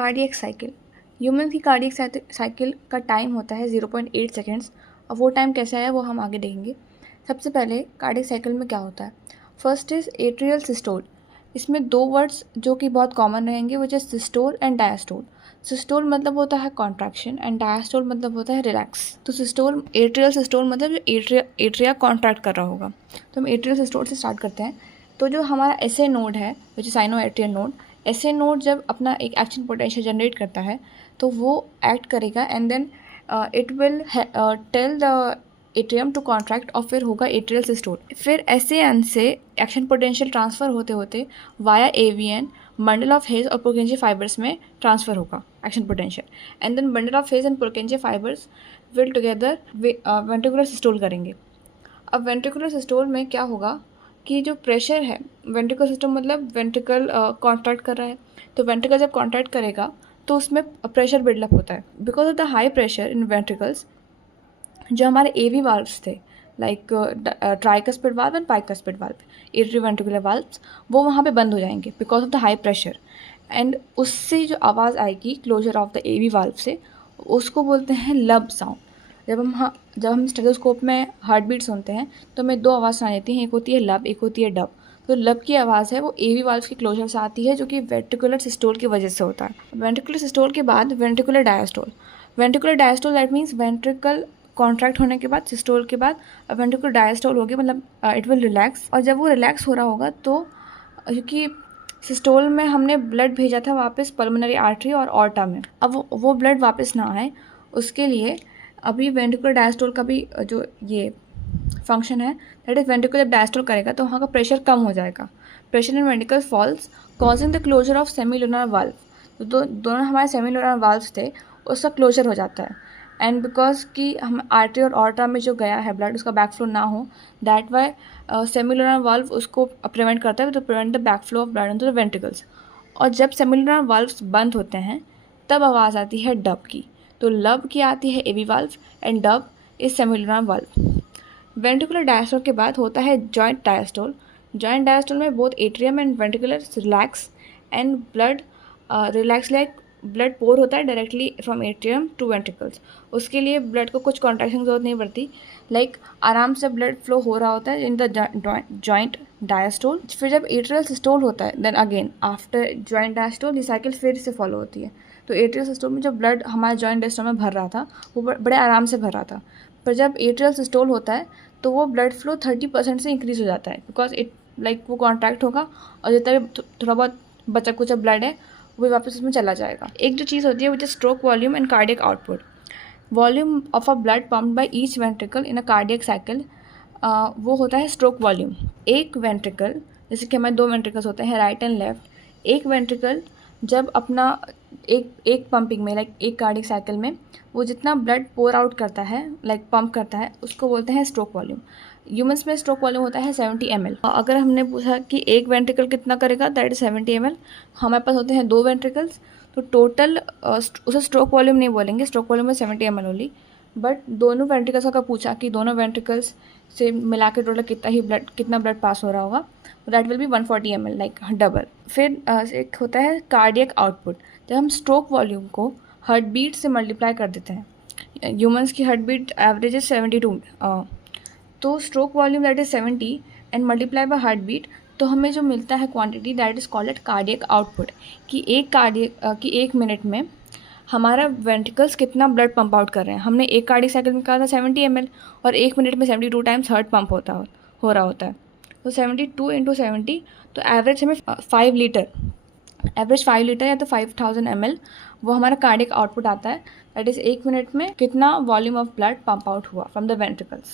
Cardiac cycle. Human की cardiac cycle का time होता है 0.8 सेकेंड्स। और वो टाइम कैसा है वो हम आगे देखेंगे। सबसे पहले कार्डियक साइकिल में क्या होता है, फर्स्ट इज़ एट्रियल सिस्टोल। इसमें दो वर्ड्स जो कि बहुत कॉमन रहेंगे वो जैसे सिस्टोल एंड डायस्टोल। सिस्टोल मतलब होता है कॉन्ट्रैक्शन एंड डायस्टोल मतलब होता है रिलैक्स। तो सिस्टोल, एट्रियल सिस्टोल मतलब जो एट्रिया कॉन्ट्रैक्ट कर रहा होगा। तो हम एट्रियल सिस्टोल से स्टार्ट करते हैं। तो जो हमारा एसए नोड है which is cyano atrial node, SA node जब अपना एक एक्शन पोटेंशियल जनरेट करता है तो वो एक्ट करेगा and then it will tell the atrium to contract और फिर होगा एट्रियल सिस्टोल। फिर एसए से एक्शन पोटेंशियल ट्रांसफ़र होते होते via AVN bundle of His और पुरकेंजी फाइबर्स में ट्रांसफ़र होगा action potential and then bundle of His and Purkinje fibres will together ventricular systole करेंगे। अब वेंट्रिकुलर सिस्टोल में क्या होगा कि जो प्रेशर है, वेंट्रिकल सिस्टम मतलब वेंट्रिकल कॉन्ट्रैक्ट कर रहा है, तो वेंट्रिकल जब कॉन्ट्रैक्ट करेगा तो उसमें प्रेशर बिल्डअप होता है। Because of the high pressure in ventricles जो हमारे एवी वाल्व्स थे like tricuspid valve and bicuspid valve, atrioventricular valves, वो वहाँ पे बंद हो जाएंगे because of the high pressure. And उससे जो आवाज़ आएगी closure of the AV valve से, उसको बोलते हैं लब साउंड। जब हम स्टेथोस्कोप में हार्ट बीट सुनते हैं तो हमें दो आवाज़ सुनाई देती हैं, एक होती है लब, एक होती है डब। तो लब की आवाज़ है वो एवी वाल्व के क्लोजर से आती है जो कि वेंट्रिकुलर सिस्टोल की वजह से होता है। वेंट्रिकुलर सिस्टोल के बाद ventricular diastole. Ventricular diastole that means ventricle contract होने के बाद सिस्टोल के बाद वेंट्रिकुलर डायस्टोल होगी, मतलब इट विल रिलैक्स। और जब वो रिलैक्स हो रहा होगा तो क्योंकि सिस्टोल में हमने ब्लड भेजा था वापस पल्मोनरी आर्टरी और ऑर्टा में, अब वो ब्लड वापस ना आए उसके लिए अभी वेंट्रिकुलर डायस्टोल का भी जो ये फंक्शन है दैट इज वेंट्रिकुलर जब डायस्टोल करेगा तो वहाँ का प्रेशर कम हो जाएगा। Pressure in ventricle falls causing the closure of semilunar valve. तो दोनों हमारे सेमीलुनर वाल्व्स थे उसका क्लोजर हो जाता है। एंड बिकॉज कि हम आर्टरी और ऑर्टा में जो गया है ब्लड उसका बैकफ्लो ना हो, दैट वाई सेमीलुनर वाल्व उसको प्रिवेंट करता है, तो prevent the backflow of blood into the ventricles. और जब सेमीलुनर वाल्व्स बंद होते हैं तब आवाज़ आती है डब की। तो लब की आती है AV valve and dub is semilunar valve. Ventricular diastole के बाद होता है जॉइंट डायस्टोल। जॉइंट डायस्टोल में both atrium and ventricular relax and blood relax like blood pour होता है directly from atrium to ventricles. उसके लिए ब्लड को कुछ कॉन्ट्रैक्शन की जरूरत नहीं पड़ती, लाइक आराम से ब्लड फ्लो हो रहा होता है इन द जॉइंट डायस्टोल। फिर जब एट्रियल सिस्टोल होता है then again after joint diastole ये साइकिल फिर से फॉलो होती है। तो एट्रियल सिस्टोल में जो ब्लड हमारे जॉइंट डायस्टोल में भर रहा था वो बड़े आराम से भर रहा था, पर जब एट्रियल सिस्टोल होता है तो वो ब्लड फ्लो 30% से इंक्रीज़ हो जाता है बिकॉज इट लाइक वो कॉन्ट्रैक्ट होगा और जितना भी थोड़ा बहुत बचा कुचा ब्लड है वो वापस उसमें चला जाएगा। एक जो चीज़ होती है which is stroke volume and cardiac output. Volume of a blood pumped by each ventricle in a cardiac cycle, वो होता है स्ट्रोक वॉल्यूम। एक वेंट्रिकल, जैसे कि हमारे दो वेंट्रिकल्स होते हैं राइट एंड लेफ्ट, एक वेंट्रिकल जब अपना एक पंपिंग में लाइक एक कार्डियक साइकिल में वो जितना ब्लड पोर आउट करता है लाइक पंप करता है उसको बोलते हैं स्ट्रोक वॉल्यूम। ह्यूमन्स में स्ट्रोक वॉल्यूम होता है 70 ml। अगर हमने पूछा कि एक वेंट्रिकल कितना करेगा दैट इज 70 ml, हमारे पास होते हैं दो वेंट्रिकल्स तो टोटल उसे स्ट्रोक वॉल्यूम नहीं बोलेंगे, स्ट्रोक वॉल्यूम में 70 ml ओनली। बट दोनों वेंट्रिकल्स का पूछा कि दोनों वेंट्रिकल्स से मिला के टोटल कितना ब्लड पास हो रहा होगा, that will be 140 ml like double. फिर एक होता है कार्डियक आउटपुट। जब हम स्ट्रोक वॉल्यूम को हार्ट बीट से मल्टीप्लाई कर देते हैं, ह्यूमन्स की हार्ट बीट एवरेज इज 72, तो stroke volume that is 70 and multiply by heart beat, तो हमें जो मिलता है quantity that is called cardiac output कि एक मिनट में हमारा वेंट्रिकल्स कितना ब्लड पंप आउट कर रहे हैं। हमने एक कार्डियक साइकिल में कहा था 70 ml और एक मिनट में 72 टाइम्स हार्ट पंप हो रहा होता है। तो 72 × 70 तो एवरेज हमें 5 लीटर या तो 5000 ml वो हमारा कार्डियक आउटपुट आता है। दैट इज़ एक मिनट में कितना volume of blood pump out हुआ फ्रॉम द वेंट्रिकल्स।